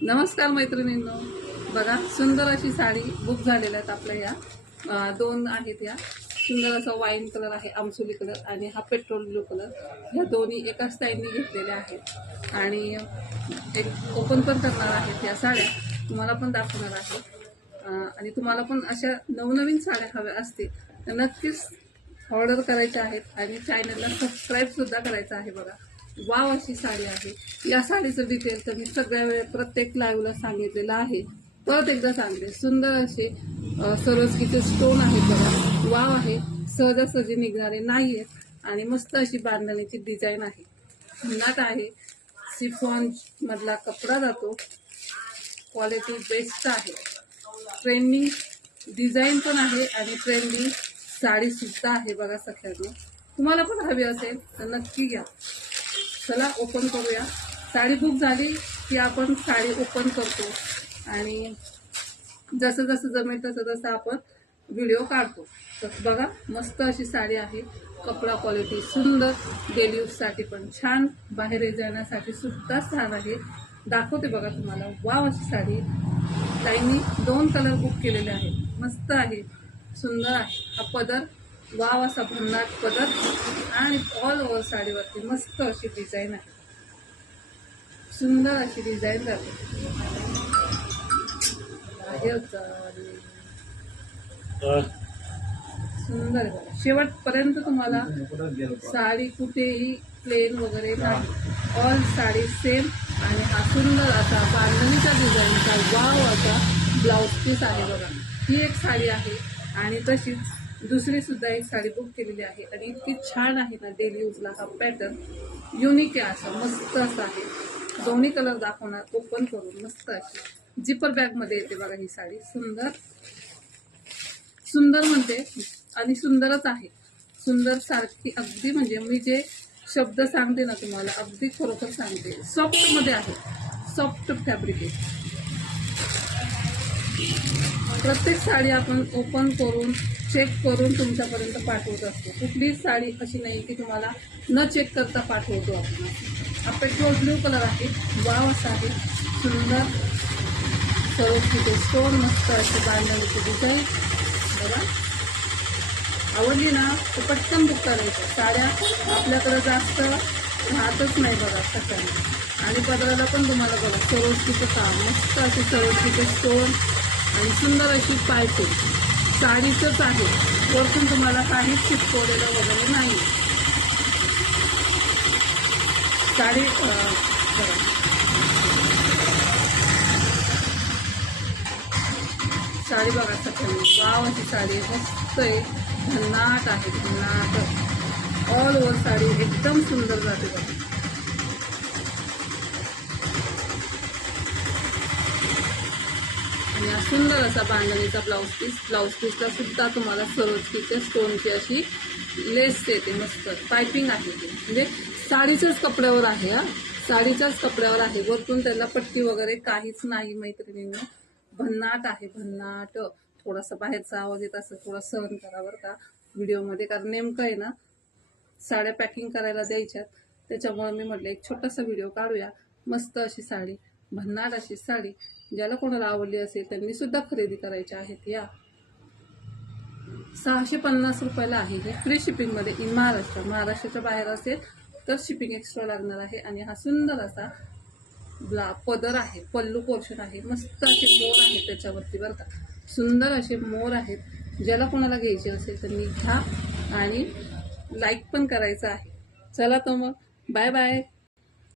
नमस्कार मैत्रिणींनो. बघा सुंदर अशी साडी बुक झालेल्या आहेत आपल्या या. दोन आहेत या. सुंदर असा वाईन कलर आहे आमसुली कलर आणि हा पेट्रोल ब्लू कलर. ह्या दोन्ही एकाच ताईंनी घेतलेल्या आहेत. आणि एक ओपन पण करणार आहेत या साड्या. तुम्हाला पण दाखवणार आहे. आणि तुम्हाला पण अशा नवनवीन साड्या हव्या असतील तर नक्कीच ऑर्डर करायच्या आहेत. आणि चॅनलला सबस्क्राईबसुद्धा करायचं आहे बघा. वाव अशी साडी आहे. या साडीचं डिटेल तर मी सगळ्या वेळ प्रत्येक लाईव्हला सांगितलेलं आहे. परत एकदा सांगते सुंदर असे अ, सरोजकीचे स्टोन आहेत बघा. वाव आहे. सहजासहजी निघणारे नाही आहेत आणि मस्त अशी बांधणीची डिझाईन आहे. नाट आहे. सिफॉन मधला कपडा जातो. क्वालिटी बेस्ट आहे. ट्रेंडिंग डिझाईन पण आहे आणि ट्रेंडिंग साडी सुद्धा आहे बघा सगळ्यांना. तुम्हाला पण हवी असेल तर नक्की घ्या. चला ओपन करूया. साडी बुक झाली की आपण साडी ओपन करतो. आणि जसं जसं जमेल तसं तसं आपण व्हिडिओ काढतो. तर बघा मस्त अशी साडी आहे. कपडा क्वालिटी सुंदर. डेली यूजसाठी पण छान. बाहेर जाण्यासाठी सुद्धा छान आहे. दाखवते बघा तुम्हाला. वाव अशी साडी. ताईंनी दोन कलर बुक केलेले आहेत. मस्त आहे. सुंदर आहे. हा पदर वाव असा भन्नाट पदर आणि ऑल ओव्हर साडीवरती मस्त अशी डिझाईन आहे. सुंदर अशी डिझाईन जाते. सुंदर. शेवटपर्यंत तुम्हाला साडी कुठेही प्लेन वगैरे नाही. ऑल साडी सेम आणि हा सुंदर असा बांधणीचा डिझाईनचा वाव असा ब्लाऊज पीस आहे बघा. ही एक साडी आहे. आणि तशीच दुसरी सुद्धा एक साडी बुक केलेली आहे आणि इतकी छान आहे ना डेली यूजला हा पॅटर्न युनिक आहे असा मस्त असा आहे. दोन्ही कलर दाखवणार ओपन करून मस्त अशी. जिपर बॅगमध्ये येते बघा ही साडी. सुंदर. सुंदर म्हणते आणि सुंदरच आहे. सुंदर सारखी अगदी म्हणजे मी जे शब्द सांगते ना तुम्हाला अगदी खरोखर सांगते. सॉफ्टमध्ये आहे. सॉफ्ट फॅब्रिक आहे. प्रत्येक साडी आपण ओपन करून चेक करून तुमच्यापर्यंत पाठवत असतो. कुठलीच साडी अशी नाही की तुम्हाला न चेक करता पाठवतो आपण. हा पेट्रोल ब्ल्यू कलर आहे वाव असा आहे. सुंदर सर्व तिथे स्टोन मस्त अशी बांधण्याची डिझाईन बघा. आवडली ना तर पटकन बुक करायचं. साड्या आपल्याकडं जास्त राहतच नाही बघा सकाळी आणि पदराला पण तुम्हाला बघा सरोजकीचं काम मस्त असे सरोजकीचे स्टोन आणि सुंदर अशी पायपिंग साडीचंच आहे. वरतून तुम्हाला काहीच चिपकवलेलं वगैरे नाही. साडी साडी बघा सकाळी गावाची साडी मस्त आहे. भन्नाट आहे. भन्नाट. ऑल ओव्हर साडी एकदम सुंदर जाते बघा. आणि हा सुंदर असा बांधणीचा ब्लाऊज पीस ब्लाऊज पीसला सुद्धा तुम्हाला सरोजकीच्या स्टोनची अशी लेस येते मस्त. पायपिंग आहे ती. म्हणजे साडीच्याच कपड्यावर आहे हा. साडीच्याच कपड्यावर आहे. वरतून त्याला पट्टी वगैरे काहीच नाही मैत्रिणीनं. भन्नाट आहे भन्नाट. थोडासा बाहेरचा आवाज येत असं थोडा सहन करा बरं का व्हिडिओमध्ये. कारण नेमकं आहे ना साड्या पॅकिंग करायला द्यायच्यात. त्याच्यामुळे मी म्हटलं एक छोटासा व्हिडिओ काढूया. मस्त अशी साडी. भन्नाट अशी साडी ज्याला कोणाला आवडली असेल त्यांनी सुद्धा खरेदी करायच्या आहेत या. सहाशे पन्नास रुपयाला आहे हे. फ्री शिपिंगमध्ये इन महाराष्ट्र. महाराष्ट्राच्या बाहेर असेल तर शिपिंग एक्स्ट्रा लागणार आहे. आणि हा सुंदर असा ब्ला पदर आहे. पल्लू पोर्शन आहे. मस्त असे मोर आहेत त्याच्यावरती बरं का. सुंदर असे मोर आहेत. ज्याला कोणाला घ्यायचे असेल तर मी घ्या. आणि लाईक पण करायचं आहे. चला तर मग. Bye bye